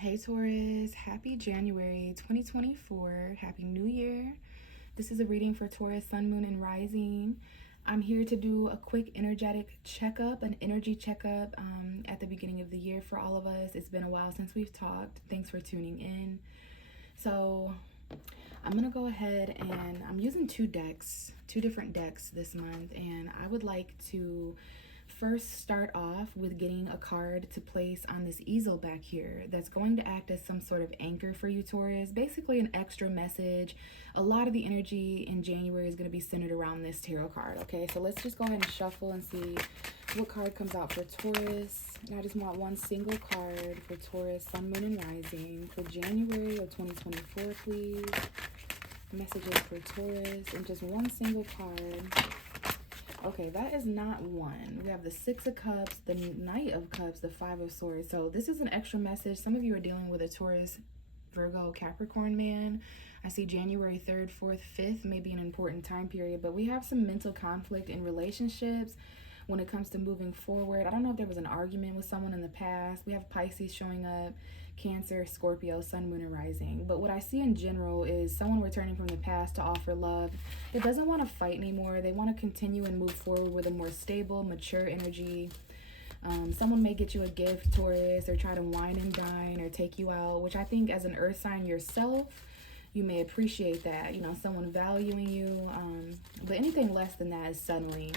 Hey Taurus, happy January 2024. Happy New Year. This is a reading for Taurus, Sun, Moon, and Rising. I'm here to do a quick energetic checkup, an energy checkup at the beginning of the year for all of us. It's been a while since we've talked. Thanks for tuning in. So, I'm going to go ahead and I'm using two different decks this month, and I would like to first start off with getting a card to place on this easel back here that's going to act as some sort of anchor for you, Taurus. Basically, an extra message. A lot of the energy in January is going to be centered around this tarot card, okay? So let's just go ahead and shuffle and see what card comes out for Taurus. And I just want one single card for Taurus, Sun, Moon, and Rising for January of 2024, please. Messages for Taurus, and just one single card. Okay, that is not one. We have the Six of Cups, the Knight of Cups, the Five of Swords. So this is an extra message. Some of you are dealing with a Taurus, Virgo, Capricorn man. I see January 3rd, 4th, 5th may be an important time period, but we have some mental conflict in relationships when it comes to moving forward. I don't know if there was an argument with someone in the past. We have Pisces showing up, Cancer, Scorpio, Sun, Moon, and Rising. But what I see in general is someone returning from the past to offer love. It doesn't want to fight anymore. They want to continue and move forward with a more stable, mature energy. Someone may get you a gift, Taurus, or try to wine and dine or take you out, which I think as an earth sign yourself, you may appreciate that. You know, someone valuing you. But anything less than that is settling.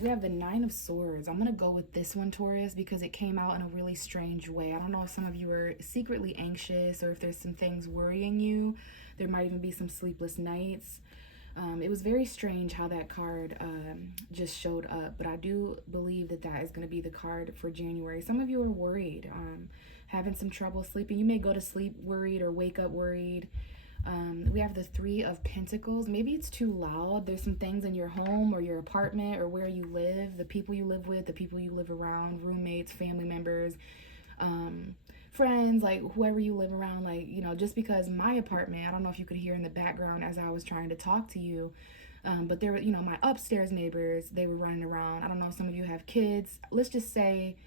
We have the Nine of Swords. I'm going to go with this one, Taurus, because it came out in a really strange way. I don't know if some of you are secretly anxious or if there's some things worrying you. There might even be some sleepless nights. It was very strange how that card just showed up, but I do believe that that is going to be the card for January. Some of you are worried, having some trouble sleeping. You may go to sleep worried or wake up worried. We have the Three of Pentacles. Maybe it's too loud. There's some things in your home or your apartment or where you live, the people you live with, the people you live around, roommates, family members, friends, like whoever you live around. Like, you know, just because my apartment, I don't know if you could hear in the background as I was trying to talk to you, but there were, you know, my upstairs neighbors, they were running around. I don't know if some of you have kids. Let's just say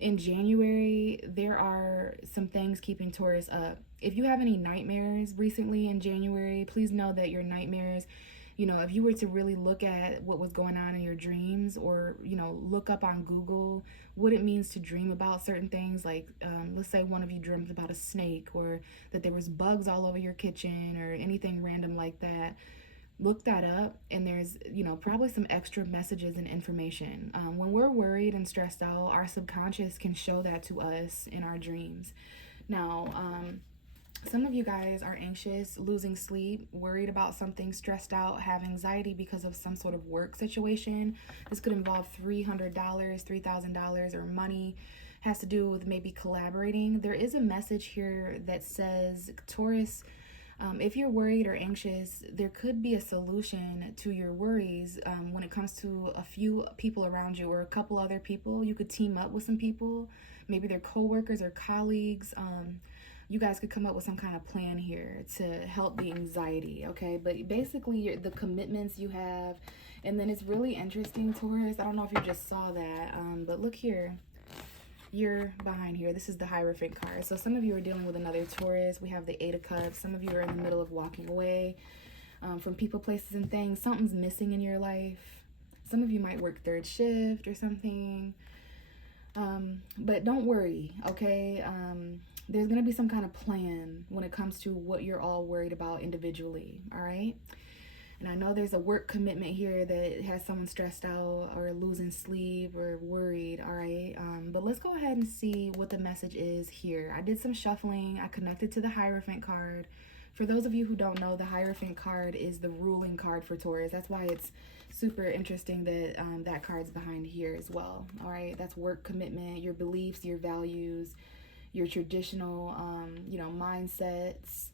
in January, there are some things keeping Taurus up. If you have any nightmares recently in January, please know that your nightmares, you know, if you were to really look at what was going on in your dreams, or, you know, look up on Google what it means to dream about certain things, like let's say one of you dreamt about a snake, or that there was bugs all over your kitchen, or anything random like that. Look that up, and there's, you know, probably some extra messages and information. When we're worried and stressed out, our subconscious can show that to us in our dreams. Now, some of you guys are anxious, losing sleep, worried about something, stressed out, have anxiety because of some sort of work situation. This could involve $300, $3,000, or money. Has to do with maybe collaborating. There is a message here that says, Taurus, if you're worried or anxious, there could be a solution to your worries when it comes to a few people around you or a couple other people. You could team up with some people, maybe they're coworkers or colleagues. You guys could come up with some kind of plan here to help the anxiety, okay? But basically, the commitments you have, and then it's really interesting, Taurus. I don't know if you just saw that, but look here. You're behind here. This is the Hierophant card. So some of you are dealing with another Taurus. We have the Eight of Cups. Some of you are in the middle of walking away from people, places, and things. Something's missing in your life. Some of you might work third shift or something. But don't worry, okay? There's going to be some kind of plan when it comes to what you're all worried about individually, all right? And I know there's a work commitment here that has someone stressed out or losing sleep or worried, all right? But let's go ahead and see what the message is here. I did some shuffling. I connected to the Hierophant card. For those of you who don't know, the Hierophant card is the ruling card for Taurus. That's why it's super interesting that that card's behind here as well, all right? That's work commitment, your beliefs, your values, your traditional, you know, mindsets,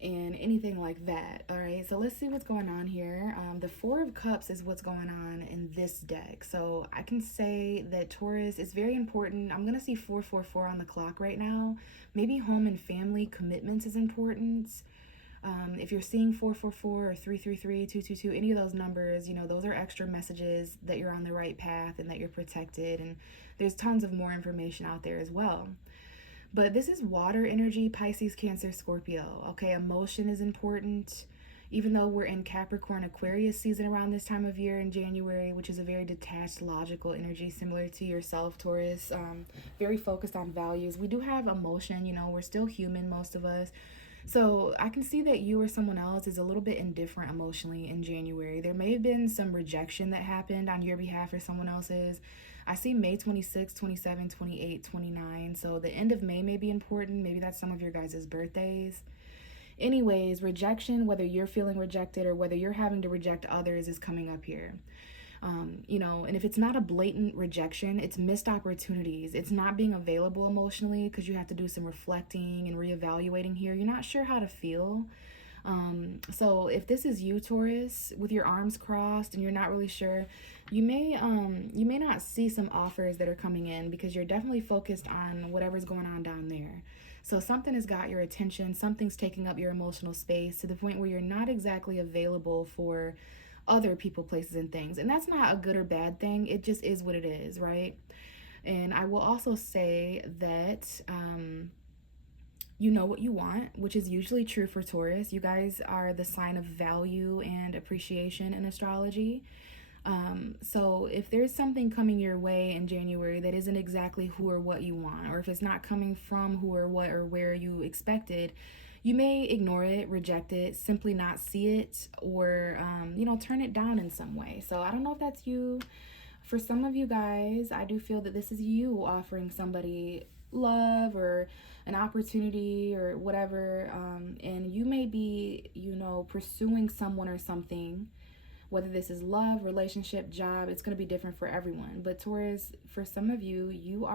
and anything like that. All right, so let's see what's going on here. The Four of Cups is what's going on in this deck. So I can say that Taurus is very important. I'm gonna see 444 on the clock right now. Maybe home and family commitments is important. If you're seeing 444 or 333, 222, any of those numbers, you know, those are extra messages that you're on the right path and that you're protected. And there's tons of more information out there as well. But this is water energy, Pisces, Cancer, Scorpio. Okay, emotion is important. Even though we're in Capricorn Aquarius season around this time of year in January, which is a very detached, logical energy, similar to yourself, Taurus, very focused on values. We do have emotion, we're still human, most of us. So I can see that you or someone else is a little bit indifferent emotionally in January. There may have been some rejection that happened on your behalf or someone else's. I see May 26, 27, 28, 29. So the end of May may be important. Maybe that's some of your guys' birthdays. Anyways, rejection, whether you're feeling rejected or whether you're having to reject others, is coming up here. And if it's not a blatant rejection, it's missed opportunities. It's not being available emotionally because you have to do some reflecting and reevaluating here. You're not sure how to feel. So if this is you, Taurus, with your arms crossed and you're not really sure, you may not see some offers that are coming in because you're definitely focused on whatever's going on down there. So something has got your attention, something's taking up your emotional space to the point where you're not exactly available for other people, places, and things. And that's not a good or bad thing. It just is what it is, right? And I will also say that you know what you want, which is usually true for Taurus. You guys are the sign of value and appreciation in astrology. So if there's something coming your way in January that isn't exactly who or what you want, or if it's not coming from who or what or where you expected, you may ignore it, reject it, simply not see it, or, turn it down in some way. So I don't know if that's you. For some of you guys, I do feel that this is you offering somebody love or an opportunity or whatever. And you may be, pursuing someone or something, whether this is love, relationship, job. It's going to be different for everyone. But Taurus, for some of you, you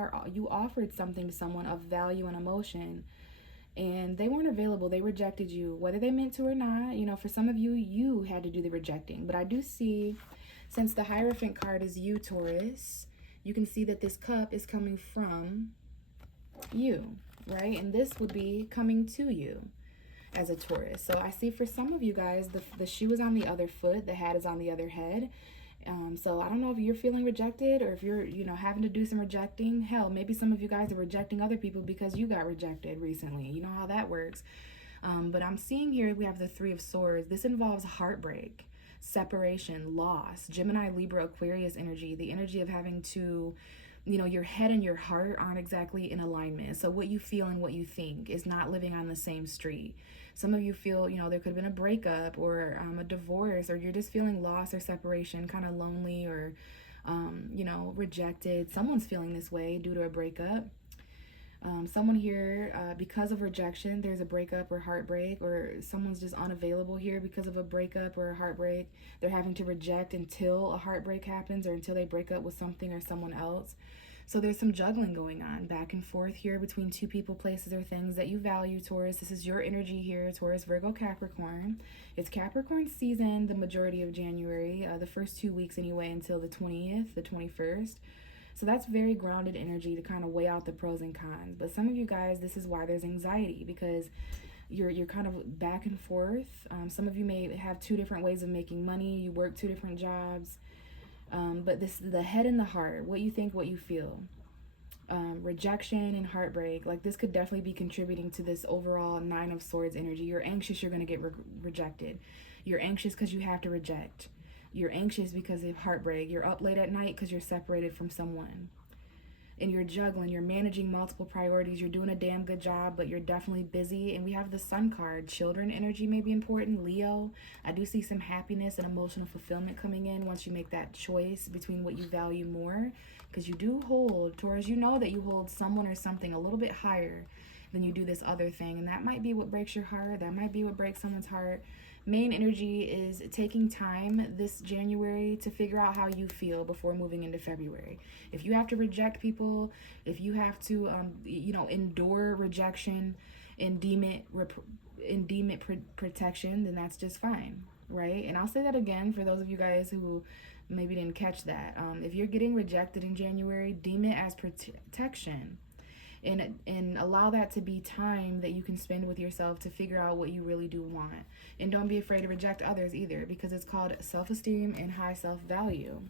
offered something to someone of value and emotion, and they weren't available. They rejected you, whether they meant to or not. For some of you, you had to do the rejecting. But I do see, since the Hierophant card is you, Taurus, you can see that this cup is coming from you, right? And this would be coming to you as a Taurus. So I see for some of you guys, the shoe is on the other foot, the hat is on the other head. So I don't know if you're feeling rejected or if you're, having to do some rejecting. Hell, maybe some of you guys are rejecting other people because you got rejected recently. You know how that works. But I'm seeing here we have the Three of Swords. This involves heartbreak, separation, loss, Gemini, Libra, Aquarius energy, the energy of having to, your head and your heart aren't exactly in alignment. So what you feel and what you think is not living on the same street. Some of you feel, there could have been a breakup or a divorce, or you're just feeling loss or separation, kind of lonely or, rejected. Someone's feeling this way due to a breakup. Someone here, because of rejection, there's a breakup or heartbreak, or someone's just unavailable here because of a breakup or a heartbreak. They're having to reject until a heartbreak happens or until they break up with something or someone else. So there's some juggling going on back and forth here between two people, places, or things that you value, Taurus. This is your energy here, Taurus, Virgo, Capricorn. It's Capricorn season the majority of January, the first 2 weeks anyway, until the 20th, the 21st. So that's very grounded energy to kind of weigh out the pros and cons. But some of you guys, this is why there's anxiety, because you're kind of back and forth. Some of you may have two different ways of making money. You work two different jobs. But this, the head and the heart, what you think, what you feel. Rejection and heartbreak, like this could definitely be contributing to this overall Nine of Swords energy. You're anxious you're going to get rejected. You're anxious because you have to reject. You're anxious because of heartbreak. You're up late at night because you're separated from someone. And you're juggling, you're managing multiple priorities, you're doing a damn good job, but you're definitely busy. And we have the Sun card. Children energy may be important. Leo, I do see some happiness and emotional fulfillment coming in once you make that choice between what you value more. Because you do hold, Taurus, you know that you hold someone or something a little bit higher than you do this other thing. And that might be what breaks your heart. That might be what breaks someone's heart. Main energy is taking time this January to figure out how you feel before moving into February. If you have to reject people, if you have to, endure rejection and deem it protection, then that's just fine, right? And I'll say that again for those of you guys who maybe didn't catch that. If you're getting rejected in January, deem it as protection. And allow that to be time that you can spend with yourself to figure out what you really do want. And don't be afraid to reject others either, because it's called self-esteem and high self-value.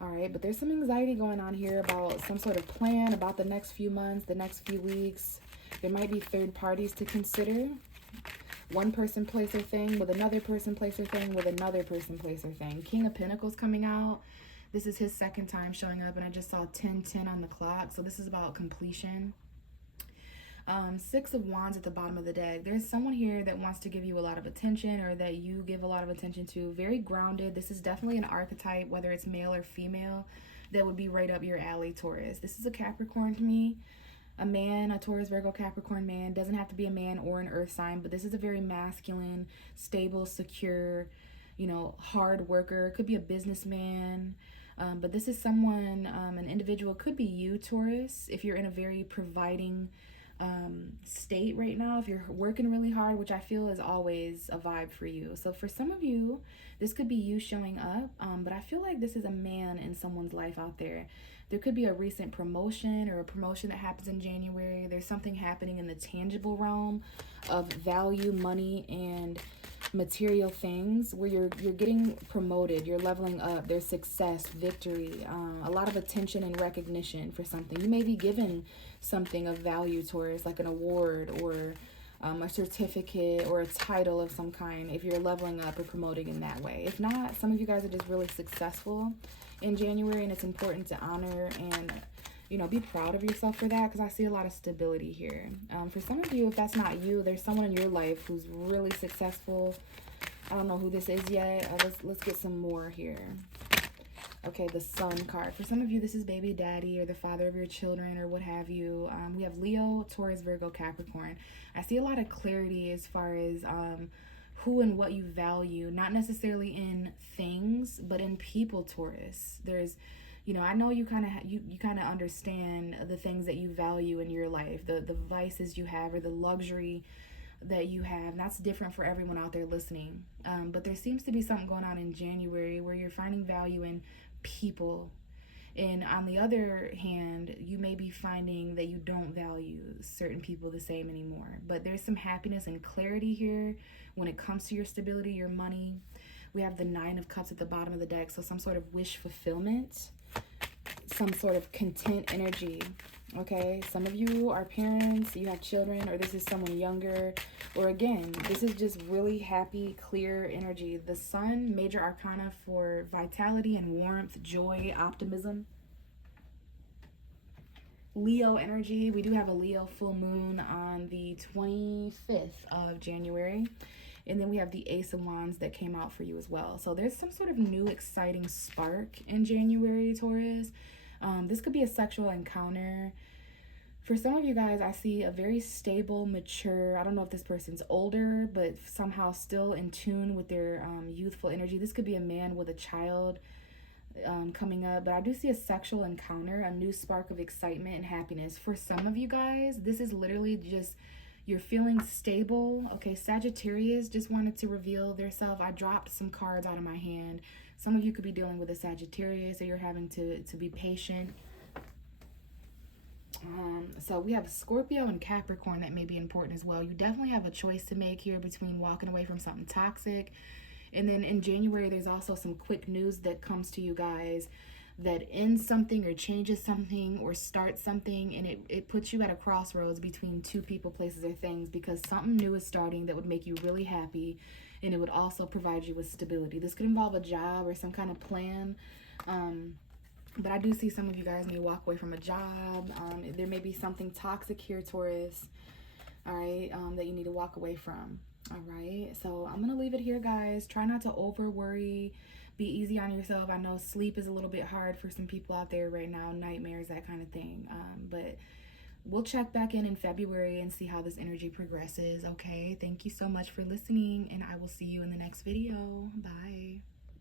All right, but there's some anxiety going on here about some sort of plan about the next few months, the next few weeks. There might be third parties to consider. One person, place, or thing with another person, place, or thing with another person, place, or thing. King of Pentacles coming out. This is his second time showing up, and I just saw 10:10 on the clock. So this is about completion. Six of Wands at the bottom of the deck. There's someone here that wants to give you a lot of attention, or that you give a lot of attention to. Very grounded. This is definitely an archetype, whether it's male or female, that would be right up your alley, Taurus. This is a Capricorn to me. A man, a Taurus, Virgo, Capricorn man. Doesn't have to be a man or an earth sign, but this is a very masculine, stable, secure, you know, hard worker. Could be a businessman. But this is someone, an individual, could be you, Taurus, if you're in a very providing state right now, if you're working really hard, which I feel is always a vibe for you. So for some of you, this could be you showing up, but I feel like this is a man in someone's life out there. There could be a recent promotion or a promotion that happens in January. There's something happening in the tangible realm of value, money, and material things where you're getting promoted, you're leveling up, there's success, victory, a lot of attention and recognition for something. You may be given something of value, Taurus, like an award or a certificate or a title of some kind, if you're leveling up or promoting in that way. If not, some of you guys are just really successful in January, and it's important to honor and, you know, be proud of yourself for that, because I see a lot of stability here. For some of you, if that's not you, there's someone in your life who's really successful. I don't know who this is yet. Let's get some more here. Okay, the Sun card. For some of you, this is baby daddy or the father of your children or what have you. We have Leo, Taurus, Virgo, Capricorn. I see a lot of clarity as far as who and what you value, not necessarily in things, but in people, Taurus. There's, you know, I know you kind of you kind of understand the things that you value in your life, the vices you have or the luxury that you have. And that's different for everyone out there listening. But there seems to be something going on in January where you're finding value in people. And on the other hand, you may be finding that you don't value certain people the same anymore. But there's some happiness and clarity here when it comes to your stability, your money. We have the Nine of Cups at the bottom of the deck. So some sort of wish fulfillment, some sort of content energy. Okay, some of you are parents, you have children, or this is someone younger, or again, this is just really happy, clear energy. The Sun, major arcana for vitality and warmth, joy, optimism. Leo energy, we do have a Leo full moon on the 25th of January. And then we have the Ace of Wands that came out for you as well. So there's some sort of new exciting spark in January, Taurus. This could be a sexual encounter. For some of you guys, I see a very stable, mature, I don't know if this person's older, but somehow still in tune with their youthful energy. This could be a man with a child coming up, but I do see a sexual encounter, a new spark of excitement and happiness. For some of you guys, this is literally just you're feeling stable. Okay, Sagittarius just wanted to reveal their self. I dropped some cards out of my hand. Some of you could be dealing with a Sagittarius, or you're having to be patient. So we have Scorpio and Capricorn that may be important as well. You definitely have a choice to make here between walking away from something toxic. And then in January, there's also some quick news that comes to you guys that ends something or changes something or starts something, and it puts you at a crossroads between two people, places, or things, because something new is starting that would make you really happy, and it would also provide you with stability. This could involve a job or some kind of plan, but I do see some of you guys may walk away from a job. There may be something toxic here, Taurus, all right, that you need to walk away from. All right, so I'm gonna leave it here, guys. Try not to over worry. Be easy on yourself. I know sleep is a little bit hard for some people out there right now, nightmares, that kind of thing. But we'll check back in February and see how this energy progresses. Okay, thank you so much for listening, and I will see you in the next video. Bye.